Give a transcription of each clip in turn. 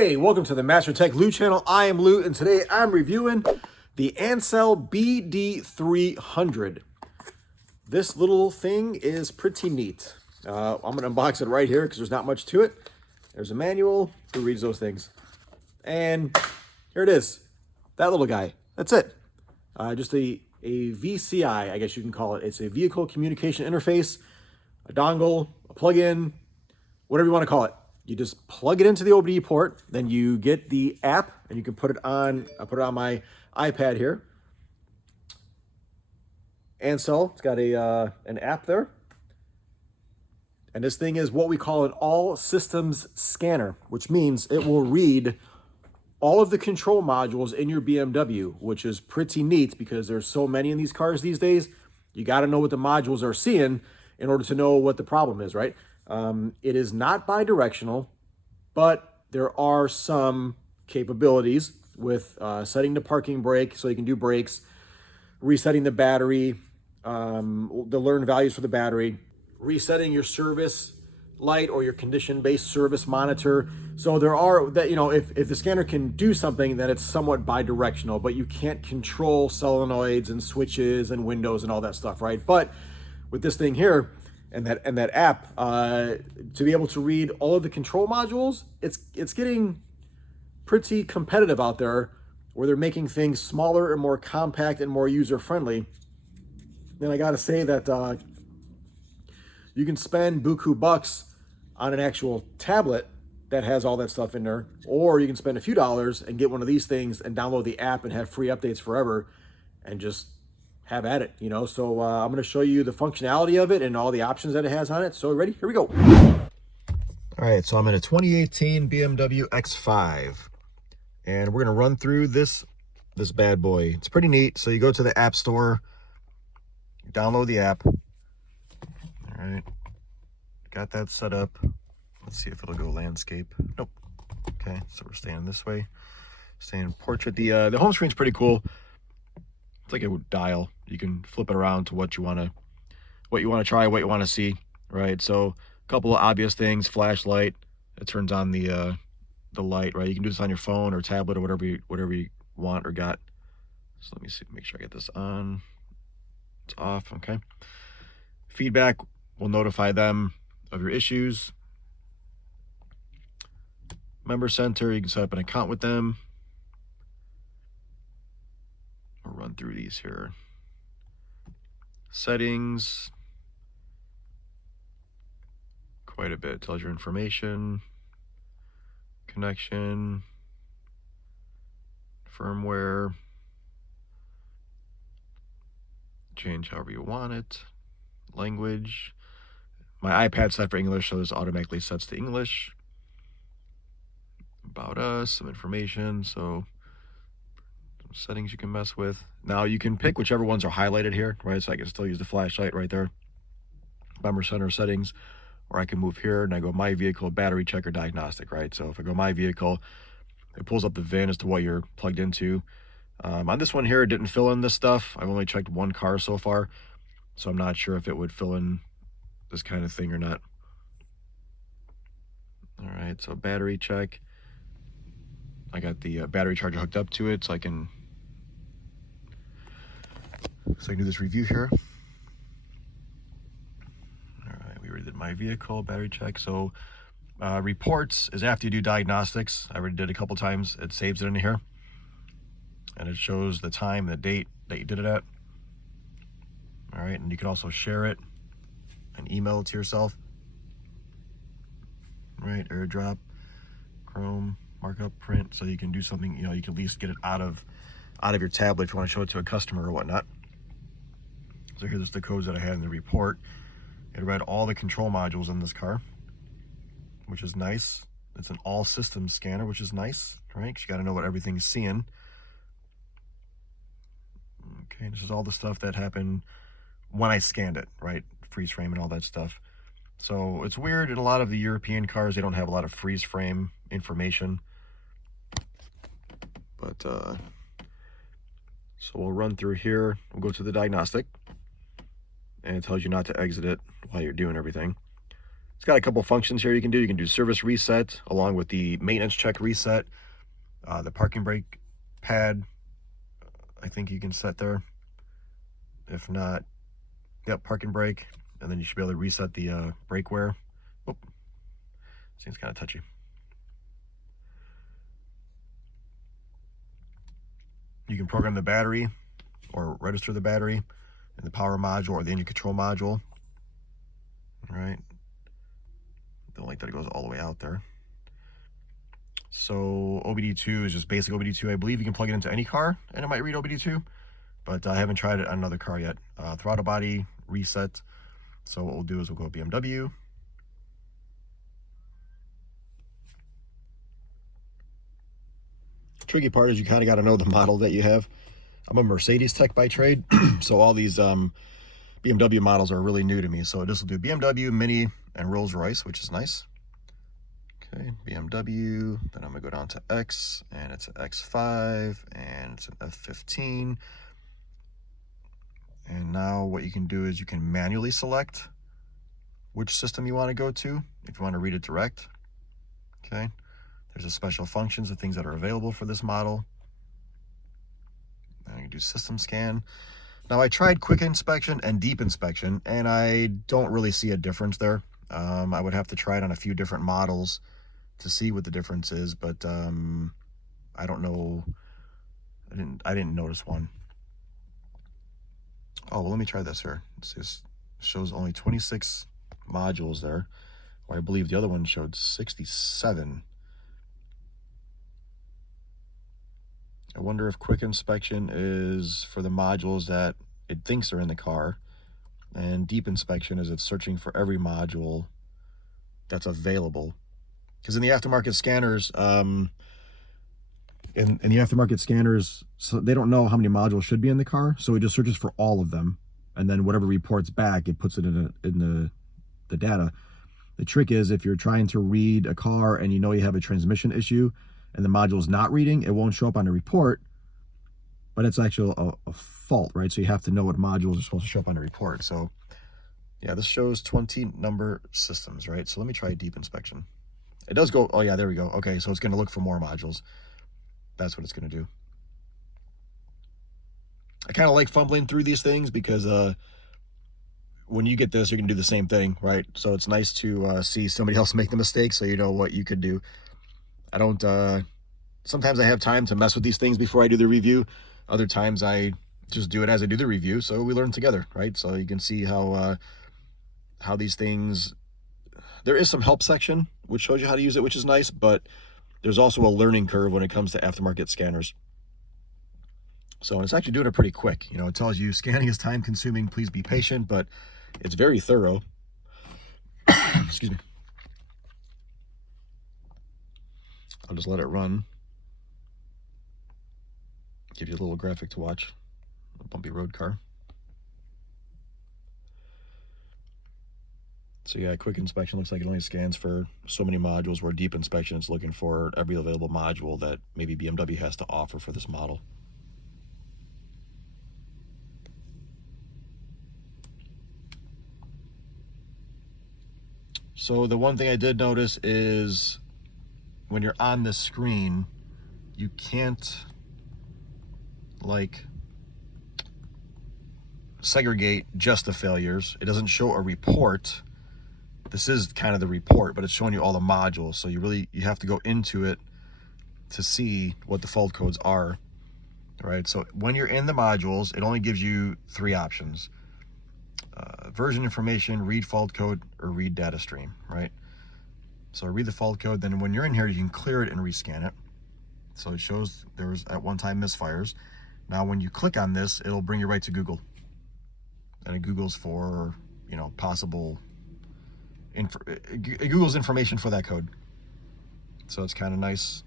Hey, welcome to the Master Tech Lou channel. I am Lou, and today I'm reviewing the Ancel BD300. This little thing is pretty neat. I'm going to unbox it right here because there's not much to it. There's a manual. Who reads those things? And here it is. That little guy. That's it. Just a VCI, I guess you can call it. It's a vehicle communication interface, a dongle, a plug-in, whatever you want to call it. You just plug it into the OBD port, then you get the app, and you can put it on. I put it on my iPad here. Ancel, it's got an app there. And this thing is what we call an all systems scanner, which means it will read all of the control modules in your BMW, which is pretty neat because there's so many in these cars these days. You got to know what the modules are seeing in order to know what the problem is, right? It is not bi-directional, but there are some capabilities with setting the parking brake so you can do brakes, resetting the battery, the learned values for the battery, resetting your service light or your condition-based service monitor. So there are that, you know, if the scanner can do something, then it's somewhat bi-directional, but you can't control solenoids and switches and windows and all that stuff, right? But with this thing here, and that app, to be able to read all of the control modules, it's getting pretty competitive out there, where they're making things smaller and more compact and more user-friendly. And I gotta say that you can spend buku bucks on an actual tablet that has all that stuff in there, or you can spend a few dollars and get one of these things and download the app and have free updates forever and just have at it, you know. So I'm going to show you the functionality of it and all the options that it has on it. So ready? Here we go. All right, so I'm in a 2018 BMW X5, and we're going to run through this bad boy. It's pretty neat. So you go to the App Store, you download the app. All right, got that set up. Let's see if it'll go landscape. Nope. Okay, so we're staying this way. Staying portrait. The home screen's pretty cool. It's like a dial. You can flip it around to what you want to try, what you want to see, right? So a couple of obvious things: flashlight. It turns on the light, right? You can do this on your phone or tablet or whatever you want or got. So let me see, make sure I get this on. It's off. Okay. Feedback will notify them of your issues. Member Center, you can set up an account with them. We'll run through these here. Settings, quite a bit. Tells your information, connection, firmware, change however you want it, language. My iPad's set for English, so this automatically sets to English. About us, some information, so settings you can mess with. Now you can pick whichever ones are highlighted here, right? So I can still use the flashlight right there. Member Center settings, or I can move here and I go my vehicle, battery check, or diagnostic, right? So if I go my vehicle, it pulls up the VIN as to what you're plugged into. On this one here, it didn't fill in this stuff. I've only checked one car so far, so I'm not sure if it would fill in this kind of thing or not. All right, so battery check. I got the battery charger hooked up to it, so I can do this review here. All right, we already did my vehicle, battery check. So reports is after you do diagnostics. I already did a couple times. It saves it in here, and it shows the time, the date that you did it at. All right, and you can also share it and email it to yourself. Right, AirDrop, Chrome, markup, print, so you can do something, you know, you can at least get it out of your tablet if you want to show it to a customer or whatnot. So here's the codes that I had in the report. It read all the control modules in this car, which is nice. It's an all systems scanner, which is nice, right? Because you got to know what everything's seeing. Okay, this is all the stuff that happened when I scanned it, right? Freeze frame and all that stuff. So it's weird, in a lot of the European cars, they don't have a lot of freeze frame information. But, so we'll run through here. We'll go to the diagnostic. And it tells you not to exit it while you're doing everything. It's got a couple functions here you can do. You can do service reset along with the maintenance check reset. The parking brake pad, I think you can set there. If not, yep, parking brake. And then you should be able to reset the brake wear. Oop, seems kind of touchy. You can program the battery or register the battery in the power module or the engine control module. All right. Don't like that it goes all the way out there. So OBD2 is just basic OBD2. I believe you can plug it into any car and it might read OBD2, but I haven't tried it on another car yet. Throttle body reset. So what we'll do is we'll go BMW. Tricky part is you kind of got to know the model that you have. I'm a Mercedes tech by trade, so all these BMW models are really new to me. So this will do BMW, Mini, and Rolls Royce, which is nice. Okay, BMW, then I'm gonna go down to X, and it's an X5, and it's an F15. And now what you can do is you can manually select which system you want to go to if you want to read it direct. Okay, there's a special functions of things that are available for this model. Now you can do system scan. Now I tried quick inspection and deep inspection, and I don't really see a difference there. I would have to try it on a few different models to see what the difference is, but I don't know. I didn't notice one. Oh, well, let me try this here. It shows only 26 modules there, or I believe the other one showed 67. I wonder if quick inspection is for the modules that it thinks are in the car, and deep inspection is it's searching for every module that's available. Because in the aftermarket scanners, in the aftermarket scanners, so they don't know how many modules should be in the car, so it just searches for all of them, and then whatever reports back, it puts it in the data. The trick is if you're trying to read a car and you know you have a transmission issue and the module's not reading, it won't show up on the report, but it's actually a fault, right? So you have to know what modules are supposed to show up on the report. So yeah, this shows 20 number systems, right? So let me try deep inspection. It does go, oh yeah, there we go. Okay, so it's going to look for more modules. That's what it's going to do. I kind of like fumbling through these things because when you get this, you're going to do the same thing, right? So it's nice to see somebody else make the mistake so you know what you could do. I don't, sometimes I have time to mess with these things before I do the review. Other times I just do it as I do the review, so we learn together, right? So you can see how these things, there is some help section which shows you how to use it, which is nice, but there's also a learning curve when it comes to aftermarket scanners. So it's actually doing it pretty quick. You know, it tells you scanning is time consuming, please be patient, but it's very thorough. Excuse me. I'll just let it run. Give you a little graphic to watch. A bumpy road car. So yeah, quick inspection looks like it only scans for so many modules, where deep inspection is looking for every available module that maybe BMW has to offer for this model. So the one thing I did notice is when you're on this screen, you can't like segregate just the failures. It doesn't show a report. This is kind of the report, but it's showing you all the modules. So you have to go into it to see what the fault codes are. All right, so when you're in the modules, it only gives you 3 options. Version information, read fault code, or read data stream, right? So read the fault code, then when you're in here, you can clear it and rescan it. So it shows there was at one time misfires. Now when you click on this, it'll bring you right to Google. And it Googles for, you know, possible, it Googles information for that code. So it's kind of nice.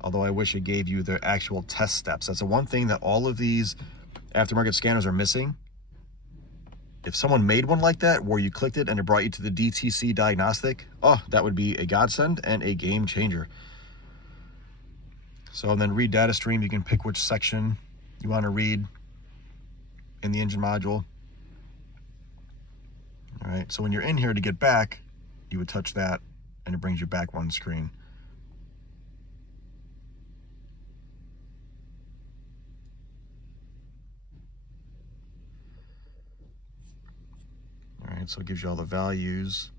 Although I wish it gave you the actual test steps. That's the one thing that all of these aftermarket scanners are missing. If someone made one like that, where you clicked it and it brought you to the DTC diagnostic, oh, that would be a godsend and a game changer. So, and then read data stream, you can pick which section you want to read in the engine module. All right, so when you're in here, to get back, you would touch that and it brings you back one screen. All right, so it gives you all the values.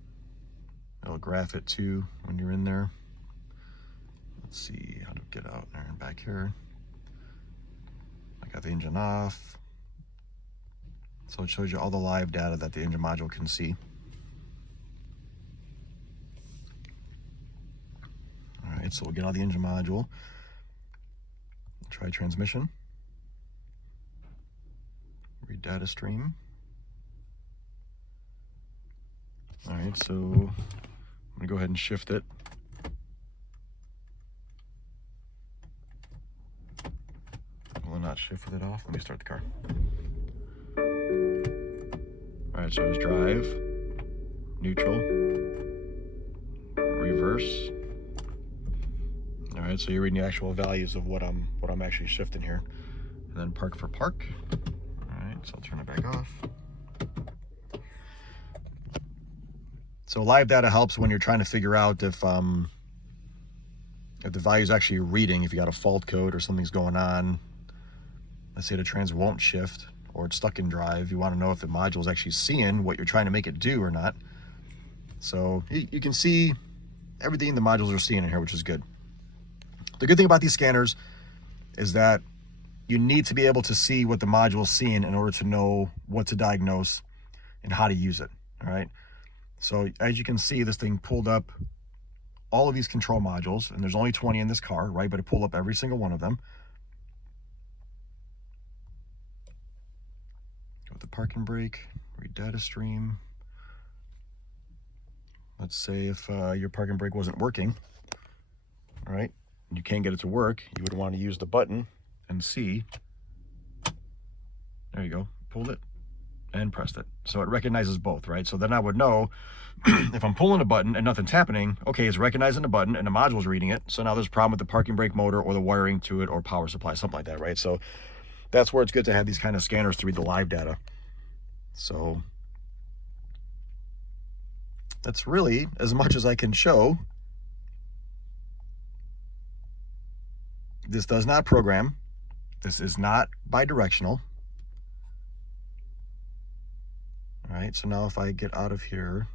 It'll graph it too when you're in there. Let's see how to get out there and back here. I got the engine off. So it shows you all the live data that the engine module can see. All right, so we'll get out the engine module. Try transmission. Read data stream. All right, so I'm gonna go ahead and shift it. Will it not shift with it off? Let me start the car. All right, so it's drive, neutral, reverse. All right, so you're reading the actual values of what I'm actually shifting here. And then park for park. All right, so I'll turn it back off. So live data helps when you're trying to figure out if the value is actually reading, if you got a fault code or something's going on. Let's say the trans won't shift or it's stuck in drive. You want to know if the module is actually seeing what you're trying to make it do or not. So you can see everything the modules are seeing in here, which is good. The good thing about these scanners is that you need to be able to see what the module is seeing in order to know what to diagnose and how to use it. All right. So as you can see, this thing pulled up all of these control modules, and there's only 20 in this car, right? But it pulled up every single one of them. Go with the park and brake, read data stream. Let's say if your park and brake wasn't working, all right, you can't get it to work, you would want to use the button and see. There you go, pulled it and pressed it. So it recognizes both, right? So then I would know if I'm pulling a button and nothing's happening, okay, it's recognizing the button and the module's reading it. So now there's a problem with the parking brake motor or the wiring to it or power supply, something like that, right? So that's where it's good to have these kind of scanners to read the live data. So that's really as much as I can show. This does not program. This is not bidirectional. All right, so now if I get out of here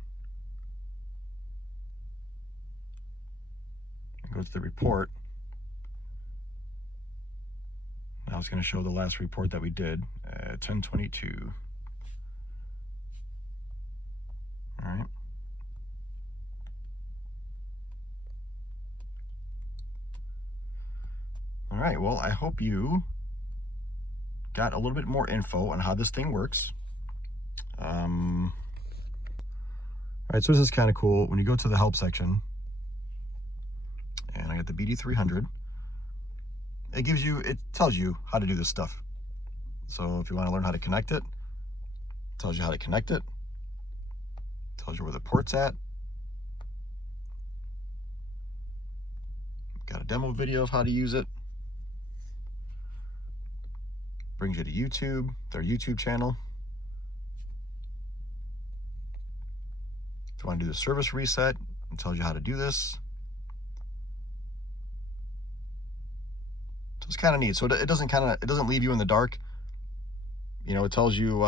and go to the report, now it's going to show the last report that we did at 10:22. All right. All right, well, I hope you got a little bit more info on how this thing works. All right, so this is kind of cool. When you go to the help section, and I got the BD300, it tells you how to do this stuff. So if you want to learn how to connect it, it tells you how to connect it, tells you where the port's at. Got a demo video of how to use it. Brings you to YouTube, their YouTube channel. If you want to do the service reset, it tells you how to do this. So it's kind of neat. So it doesn't leave you in the dark. You know, it tells you,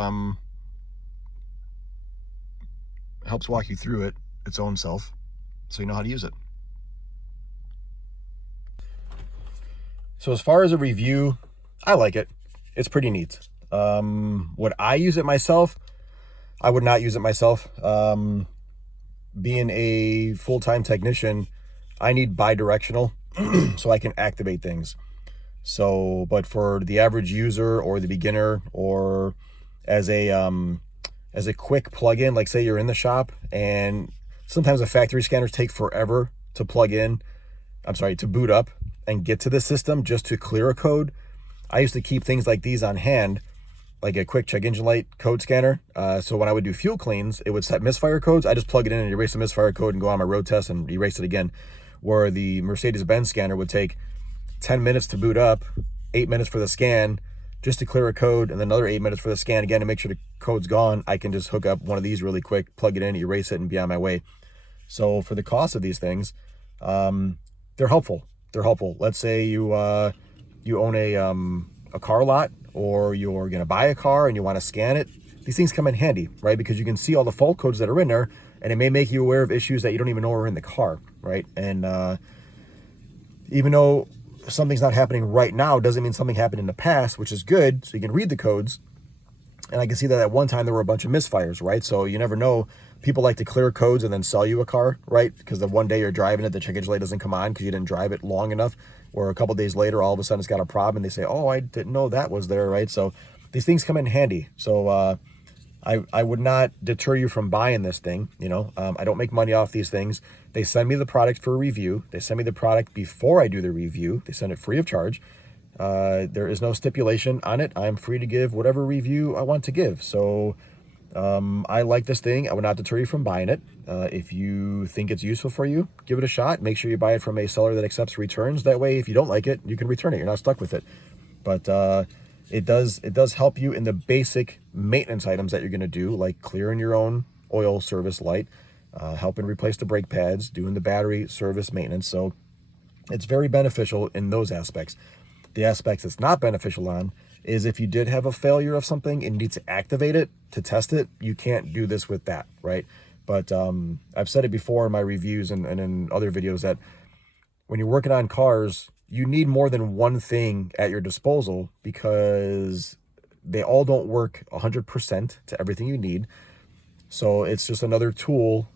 helps walk you through it its own self, so you know how to use it. So as far as a review, I like it. It's pretty neat. Would I use it myself? I would not use it myself. Being a full-time technician, I need bidirectional so I can activate things. So, but for the average user or the beginner, or as a quick plug-in, like say you're in the shop and sometimes the factory scanners take forever to to boot up and get to the system just to clear a code. I used to keep things like these on hand, like a quick check engine light code scanner. So when I would do fuel cleans, it would set misfire codes. I just plug it in and erase the misfire code and go on my road test and erase it again. Where the Mercedes-Benz scanner would take 10 minutes to boot up, 8 minutes for the scan, just to clear a code, and then another 8 minutes for the scan again to make sure the code's gone. I can just hook up one of these really quick, plug it in, erase it, and be on my way. So for the cost of these things, they're helpful. They're helpful. Let's say you own a car lot, or you're going to buy a car and you want to scan it. These things come in handy, right? Because you can see all the fault codes that are in there, and it may make you aware of issues that you don't even know are in the car, right? And even though something's not happening right now, doesn't mean something happened in the past, which is good. So you can read the codes. And I can see that at one time there were a bunch of misfires, right? So you never know. People like to clear codes and then sell you a car, right? Because the one day you're driving it, the checkage light doesn't come on because you didn't drive it long enough. Or a couple days later, all of a sudden it's got a problem and they say, oh, I didn't know that was there, right? So these things come in handy. So I would not deter you from buying this thing. You know, I don't make money off these things. They send me the product for a review. They send me the product before I do the review. They send it free of charge. There is no stipulation on it. I'm free to give whatever review I want to give. So I like this thing. I would not deter you from buying it. If you think it's useful for you, give it a shot. Make sure you buy it from a seller that accepts returns. That way, if you don't like it, you can return it. You're not stuck with it. But it does help you in the basic maintenance items that you're going to do, like clearing your own oil service light, helping replace the brake pads, doing the battery service maintenance. So it's very beneficial in those aspects. The aspects it's not beneficial on is if you did have a failure of something and need to activate it to test it, you can't do this with that, right? But I've said it before in my reviews and in other videos that when you're working on cars, you need more than one thing at your disposal because they all don't work 100% to everything you need. So it's just another tool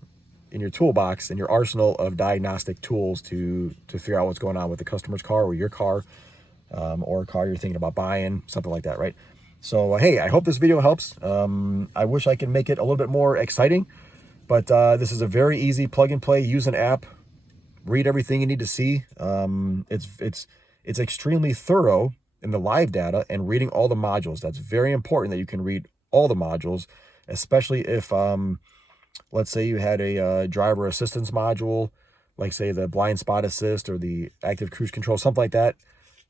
in your toolbox, in your arsenal of diagnostic tools to figure out what's going on with the customer's car or your car, or a car you're thinking about buying, something like that, right? So, hey, I hope this video helps. I wish I could make it a little bit more exciting, but this is a very easy plug and play. Use an app, read everything you need to see. It's extremely thorough in the live data and reading all the modules. That's very important that you can read all the modules, especially if, let's say you had a driver assistance module, like say the blind spot assist or the active cruise control, something like that.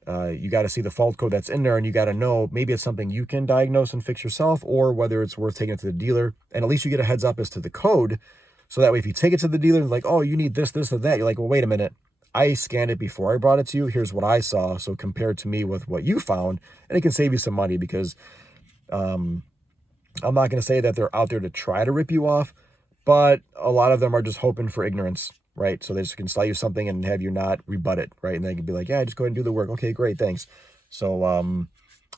You got to see the fault code that's in there, and you got to know maybe it's something you can diagnose and fix yourself, or whether it's worth taking it to the dealer. And at least you get a heads up as to the code. So that way, if you take it to the dealer and like, oh, you need this, this, or that, you're like, well, wait a minute. I scanned it before I brought it to you. Here's what I saw. So compared to me with what you found, and it can save you some money because I'm not going to say that they're out there to try to rip you off, but a lot of them are just hoping for ignorance, right? So they just can sell you something and have you not rebut it, right? And they can be like, yeah, just go ahead and do the work. Okay, great, thanks. So,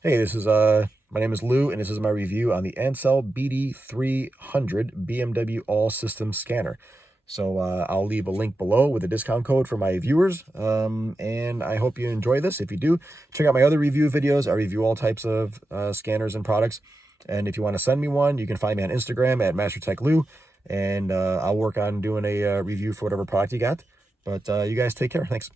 hey, this is my name is Lou, and this is my review on the Ancel BD300 BMW All Systems Scanner. So I'll leave a link below with a discount code for my viewers, and I hope you enjoy this. If you do, check out my other review videos. I review all types of scanners and products, and if you want to send me one, you can find me on Instagram at MasterTechLou, and I'll work on doing a review for whatever product you got. But you guys take care. Thanks.